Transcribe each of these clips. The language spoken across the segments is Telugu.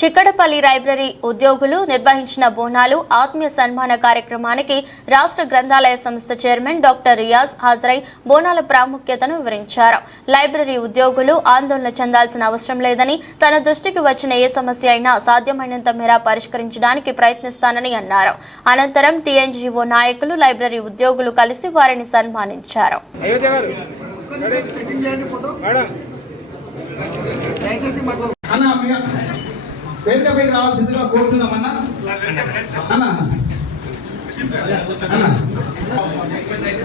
చిక్కడపల్లి లైబ్రరీ ఉద్యోగులు నిర్వహించిన బోనాలు ఆత్మీయ సన్మాన కార్యక్రమానికి రాష్ట్ర గ్రంథాలయ సంస్థ చైర్మన్ డాక్టర్ రియాజ్ హాజరై బోనాల ప్రాముఖ్యతను వివరించారు. లైబ్రరీ ఉద్యోగులు ఆందోళన చెందాల్సిన అవసరం లేదని, తన దృష్టికి వచ్చిన ఏ సమస్య అయినా సాధ్యమైనంత మేర పరిష్కరించడానికి ప్రయత్నిస్తానని అన్నారు. అనంతరం టీఎన్జీఓ నాయకులు, లైబ్రరీ ఉద్యోగులు కలిసి వారిని సన్మానించారు. వేదికపైకి రావాల్సిందిగా కోరుతున్నామన్నా.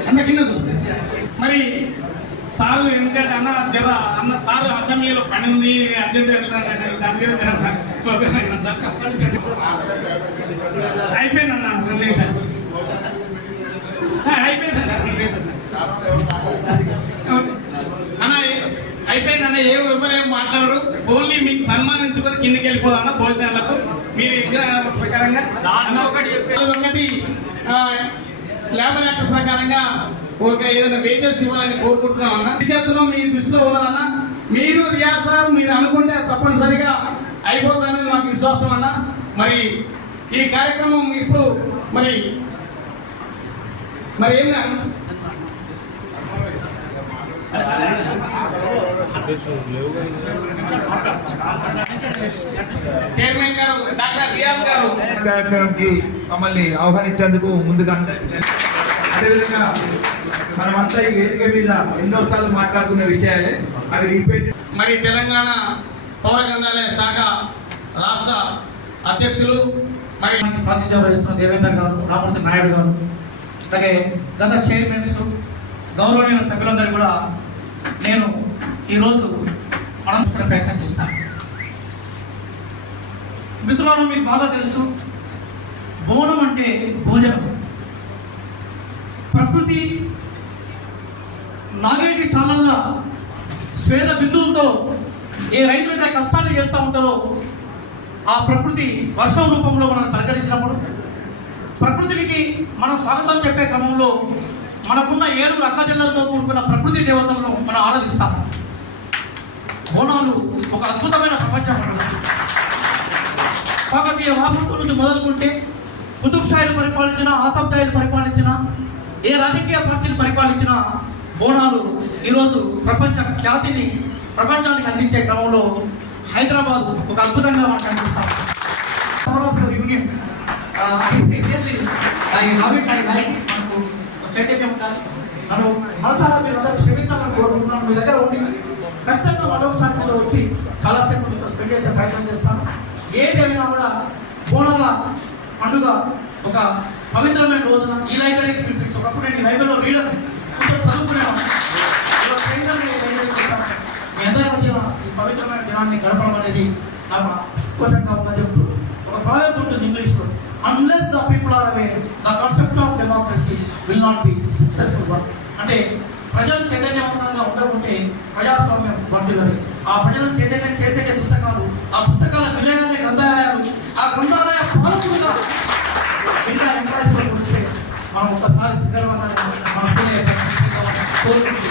అన్న కింద మరి సారు ఎందుకంటే అన్న సారు అసెంబ్లీలో పని ఉంది, అర్జెంట్ అయిపోయిందన్న 2 నిమిషాలు అయిపోయిందన్న. ఎవరేం మాట్లాడరు, ఓన్లీ మీకు సన్మానించుకొని కిందకి వెళ్ళిపోదన్న భోజనాలకు. మీరు ప్రకారంగా ఒకటి లేబర్ యాక్ట్ ప్రకారంగా ఒక ఏదైనా వేజెస్ ఇవ్వాలని కోరుకుంటున్నాం అన్న. విద్యార్థులు మీ దృష్టిలో ఉన్నదన్న. మీరు రియాజ్ సార్ మీరు అనుకుంటే తప్పనిసరిగా అయిపోతుందనేది మాకు విశ్వాసం అన్న. మరి ఈ కార్యక్రమం ఇప్పుడు మరి ఏంటన్నా చైర్మన్ గారు డాక్టర్ రియాజ్ గారు కార్యక్రమంకి మమ్మల్ని ఆహ్వానించేందుకు ముందుగా అదేవిధంగా మనమంతా ఈ వేదిక మీద ఎన్నోసార్లు మాట్లాడుకున్న విషయాలే అవి రిపీట్. మరి తెలంగాణ పౌర గ్రంథాలయ శాఖ రాష్ట్ర అధ్యక్షులు మరి ప్రాతినిధ్యం వహిస్తున్న దేవేంద్ర గారు, రామూర్తి నాయుడు గారు, అలాగే గత చైర్మన్స్, గౌరవనీయుల సభ్యులందరూ కూడా నేను ఈరోజు మనం ప్రయత్నం చేస్తాను. మిత్రులను మీకు బాగా తెలుసు, బోనం అంటే భోజనం. ప్రకృతి నాగేటి చాలల్లా స్వేద బిందువులతో ఏ రైతులైతే కష్టాన్ని చేస్తూ ఉంటారో ఆ ప్రకృతి వర్షం రూపంలో మనం పరిగణించినప్పుడు ప్రకృతికి మనం స్వాగతం చెప్పే క్రమంలో మనకున్న 7 అక్కజల్లలతో కూడుకున్న ప్రకృతి దేవతలను మనం ఆరాధిస్తాము. బోనాలు ఒక అద్భుతమైన ప్రపంచం. కాకతీయ వారసత్వం నుంచి మొదలుకుంటే కుతుబ్ షాహీలు పరిపాలించిన, ఆసఫ్ జాహీలు పరిపాలించిన, ఏ రాజకీయ పార్టీలు పరిపాలించిన బోనాలు ఈరోజు ప్రపంచానికి అందించే క్రమంలో హైదరాబాద్ ఒక అద్భుతంగా మనం కనిపిస్తాం. మనకు చైతన్యం ఉండాలి. మనం మనసారా మీరు అందరూ క్షమించాలని కోరుకుంటున్నాను. మీ దగ్గర ఉండి ఖచ్చితంగా మరోసారి మీద వచ్చి చాలాసేపు మీతో స్పెండ్ చేసే ప్రయత్నం చేస్తాను. ఏదేమైనా కూడా బోనాల పండుగ ఒక పవిత్రమైన రోజున ఈ లైబ్రరీకి పిలిపించి, ఒకప్పుడు నేను ఈ లైబ్రరీలో రీడర్ కొంచెం చదువుకునేవాడు. మీ అందరి మధ్య ఈ పవిత్రమైన దినాన్ని గడపడం అనేది నాకు సంతోషంగా ఉందని చెప్తూ ఒక ప్రాజెక్ట్ ఉంటుంది ఇంగ్లీష్లో, unless the people are aware, the concept of democracy will not be successful. అంటే ప్రజలు చైతన్యవంతంగా ఉండకుంటే ప్రజాస్వామ్యం వర్ధిల్లదు. ఆ ప్రజలు చైతన్యం చేసే పుస్తకాలు, ఆ పుస్తకాల విలేగానే గ్రంథాలయాలు, ఆ గ్రంథాలయ పాలకులుగా ఇంకా ఎంప్లాయీస్ వస్తే మనం ఒక్కసారి సిద్ధంగా కోరుకుంటే